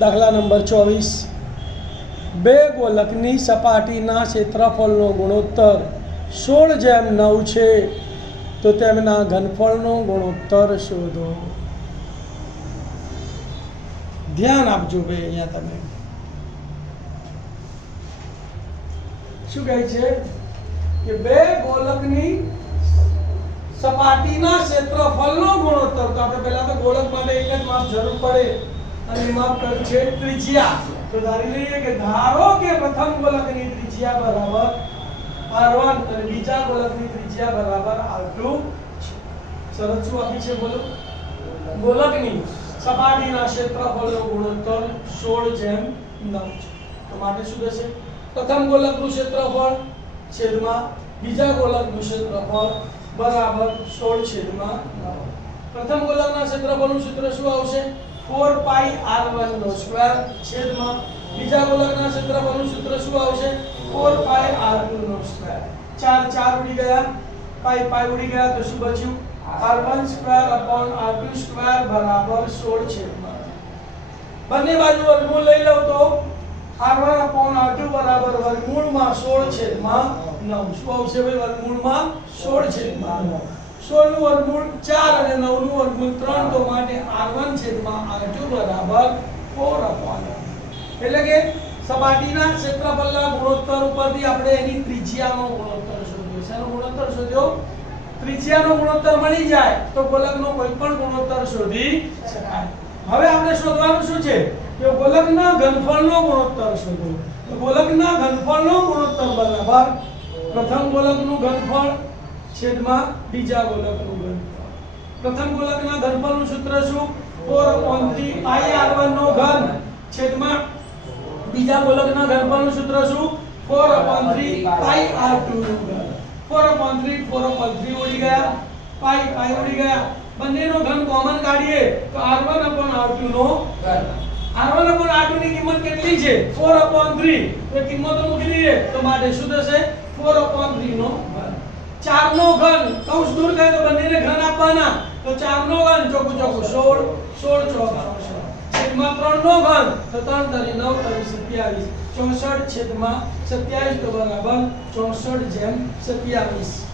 દાખલા નંબર 24 બે ગોલકની સપાટીના ક્ષેત્રફળનો ગુણોત્તર 16:9 છે તો તેમના ઘનફળનો ગુણોત્તર શોધો। ધ્યાન આપજો ભાઈ, અહીંયા તમે શું કહે છે કે બે ગોલકની સપાટીના ક્ષેત્રફળનો ગુણોત્તર, તો આપણે પહેલા તો ગોલક માટે એક જ માપ જરૂર પડે અને માપ કયું છે ત્રિજ્યા। તો ધારી લઈએ કે ધારો કે પ્રથમ ગોલકની ત્રિજ્યા બરાબર r1 અને બીજા ગોલકની ત્રિજ્યા બરાબર r2 છે। શરત શું આપી છે બોલો? ગોલકની સપાટીના ક્ષેત્રફળનો ગુણોત્તર 16:9 છે। તો માટે શું થશે? પ્રથમ ગોલકનું ક્ષેત્રફળ છેદમાં બીજા ગોલકનું ક્ષેત્રફળ બરાબર 16/9। પ્રથમ ગોલકના ક્ષેત્રફળનું સૂત્ર શું આવશે? 4πr1² છેદમાં બીજા ગોલકના ક્ષેત્રફળનું સૂત્ર શું આવશે? 4πr2²। 4 4 ઉડી ગયા, પાઈ ઉડી ગયા, તો શું બચ્યું? r1²/r2² બરાબર 16/9। બંને બાજુ વર્ગમૂળ લઈ લઉં તો r1/r2 બરાબર વર્ગમૂળમાં 16/9। શું આવશે ભાઈ? વર્ગમૂળમાં 16/9। 16 નું વર્ગમૂળ 4 અને 9 નું વર્ગમૂળ 3, તો માટે r1/r2 બરાબર 4/9। એટલે કે સપાટીના ક્ષેત્રફળના ગુણોત્તર ઉપરથી આપણે એની ત્રિજ્યાનો ગુણોત્તર શોધ્યો। શેનો ગુણોત્તર શોધ્યો? ત્રિજ્યાનો ગુણોત્તર મળી જાય તો ગોલકનો કોઈ પણ ગુણોત્તર શોધી શકાય। હવે આપણે શોધવાનું શું છે કે ગોલકના ઘનફળનો ગુણોત્તર શોધો। તો ગોલકના ઘનફળનો ગુણોત્તર બરાબર પ્રથમ ગોલકનું ઘનફળ છેદમાં બીજા ગોલકનું ઘનફળ। પ્રથમ ગોલકના ઘનફળનું સૂત્ર શું? 4/3πr1 નો ઘન છેદમાં બીજા ગોલકના ઘનફળનું સૂત્ર શું? 4/3πr2 નો ઘન। 4/3 ઉડી ગયા, પાઈ ઉડી ગયા, બંનેનો ઘન કોમન કાઢીએ તો r1/r2 નો ઘન। r1/r2 ની કિંમત કેટલી છે? 4/3। તો કિંમતો મૂકી દઈએ તો માટે શું થશે? 4/3 નો ઘન। 4 નો ઘન કૌંસ દૂર થાય તો બંનેને ઘન આપવાના, તો 4 નો ઘન ચોખ્ખું 16, 16 ચોક 64 છેદમાં 3 નો ઘન તો 3 તરી 9 તરી 27, 64 છેદમાં 27 તો બરાબર 64/27।